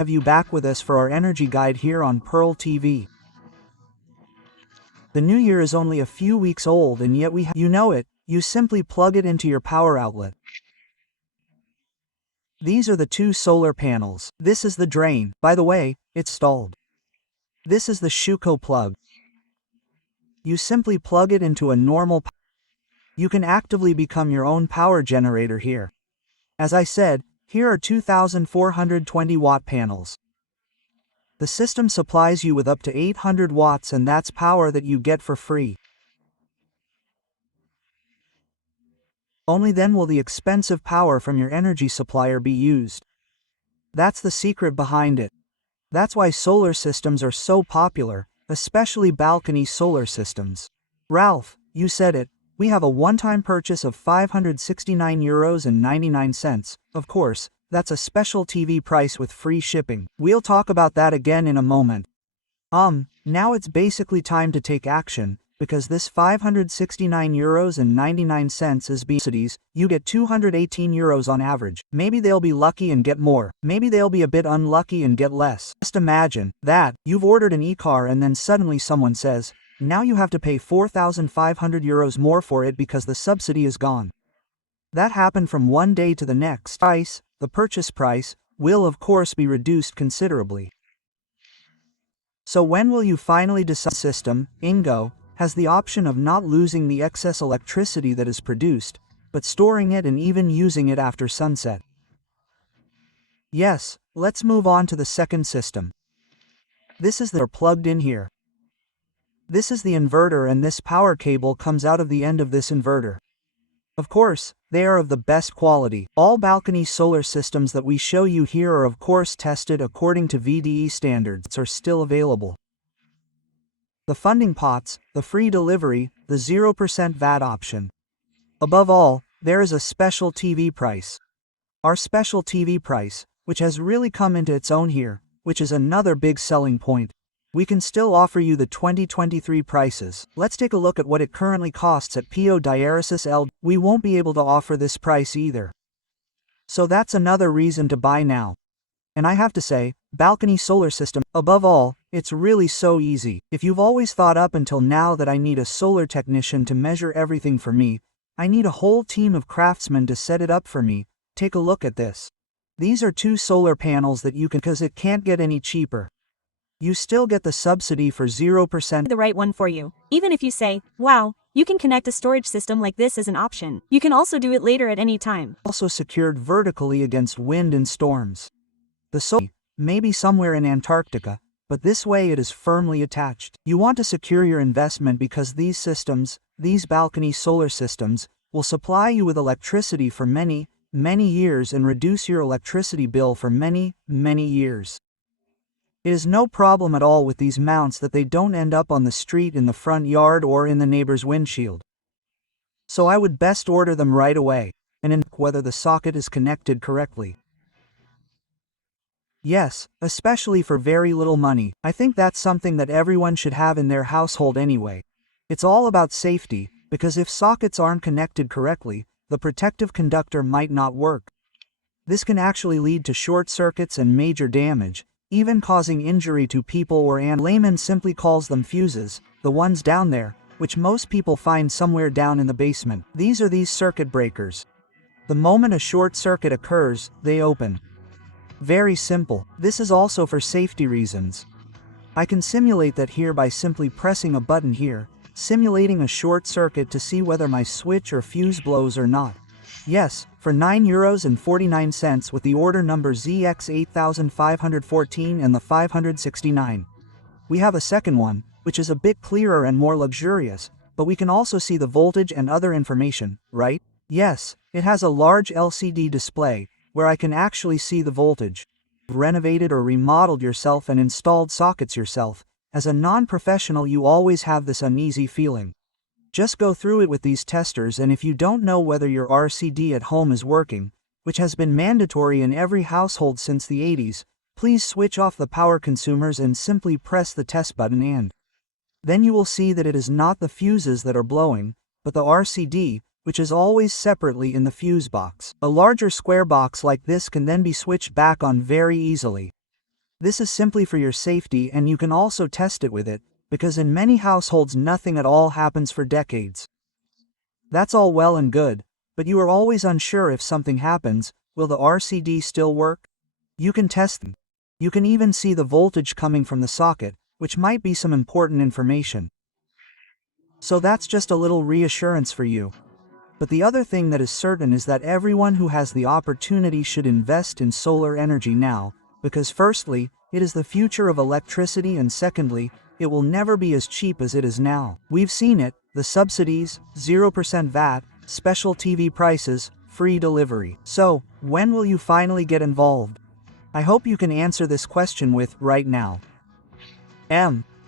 Have you back with us for our energy guide here on PearlTV. The new year is only a few weeks old and yet you know it, you simply plug it into your power outlet. These are the two solar panels. This is the drain. By the way, it's stalled. This is the Shuko plug. You simply plug it into a normal. You can actively become your own power generator here. As I said, here are 2,420 watt panels. The system supplies you with up to 800 watts and that's power that you get for free. Only then will the expensive power from your energy supplier be used. That's the secret behind it. That's why solar systems are so popular, especially balcony solar systems. Ralph, you said it, we have a one-time purchase of €569.99. Of course, that's a special TV price with free shipping. We'll talk about that again in a moment. Now it's basically time to take action, because this €569.99 is subsidies. You get €218 on average. Maybe they'll be lucky and get more. Maybe they'll be a bit unlucky and get less. Just imagine that you've ordered an e-car and then suddenly someone says, now you have to pay €4,500 more for it because the subsidy is gone. That happened from one day to the next. The purchase price, will of course be reduced considerably. So when will you finally decide? System, Ingo, has the option of not losing the excess electricity that is produced, but storing it and even using it after sunset. Yes, let's move on to the second system. This is the plugged in here. This is the inverter and this power cable comes out of the end of this inverter. Of course, they are of the best quality. All balcony solar systems that we show you here are of course tested according to VDE standards are still available. The funding pots, the free delivery, the 0% VAT option. Above all, there is a special TV price. Our special TV price, which has really come into its own here, which is another big selling point. We can still offer you the 2023 prices. Let's take a look at what it currently costs at PO Diaresis L. We won't be able to offer this price either. So that's another reason to buy now. And I have to say, balcony solar system, above all, it's really so easy. If you've always thought up until now that I need a solar technician to measure everything for me, I need a whole team of craftsmen to set it up for me, take a look at this. These are two solar panels that you can, because it can't get any cheaper. You still get the subsidy for 0%. The right one for you. Even if you say, wow, you can connect a storage system like this as an option. You can also do it later at any time. Also secured vertically against wind and storms. The solar may be somewhere in Antarctica, but this way it is firmly attached. You want to secure your investment because these systems, these balcony solar systems, will supply you with electricity for many, many years and reduce your electricity bill for many, many years. It is no problem at all with these mounts that they don't end up on the street in the front yard or in the neighbor's windshield. So I would best order them right away, and check whether the socket is connected correctly. Yes, especially for very little money. I think that's something that everyone should have in their household anyway. It's all about safety, because if sockets aren't connected correctly, the protective conductor might not work. This can actually lead to short circuits and major damage, even causing injury to people or layman simply calls them fuses, the ones down there, which most people find somewhere down in the basement. These are these circuit breakers. The moment a short circuit occurs, they open. Very simple. This is also for safety reasons. I can simulate that here by simply pressing a button here, simulating a short circuit to see whether my switch or fuse blows or not. Yes, for €9.49 with the order number ZX8514 and the 569. We have a second one, which is a bit clearer and more luxurious, but we can also see the voltage and other information, right? Yes, it has a large LCD display, where I can actually see the voltage. Renovated or remodeled yourself and installed sockets yourself, as a non-professional you always have this uneasy feeling. Just go through it with these testers, and if you don't know whether your RCD at home is working, which has been mandatory in every household since the 80s, please switch off the power consumers and simply press the test button and then you will see that it is not the fuses that are blowing, but the RCD, which is always separately in the fuse box. A larger square box like this can then be switched back on very easily. This is simply for your safety, and you can also test it with it, because in many households nothing at all happens for decades. That's all well and good, but you are always unsure if something happens, will the RCD still work? You can test them. You can even see the voltage coming from the socket, which might be some important information. So that's just a little reassurance for you. But the other thing that is certain is that everyone who has the opportunity should invest in solar energy now, because firstly, it is the future of electricity, and secondly, it will never be as cheap as it is now. We've seen it, the subsidies, 0% VAT, special TV prices, free delivery. So, when will you finally get involved? I hope you can answer this question with right now.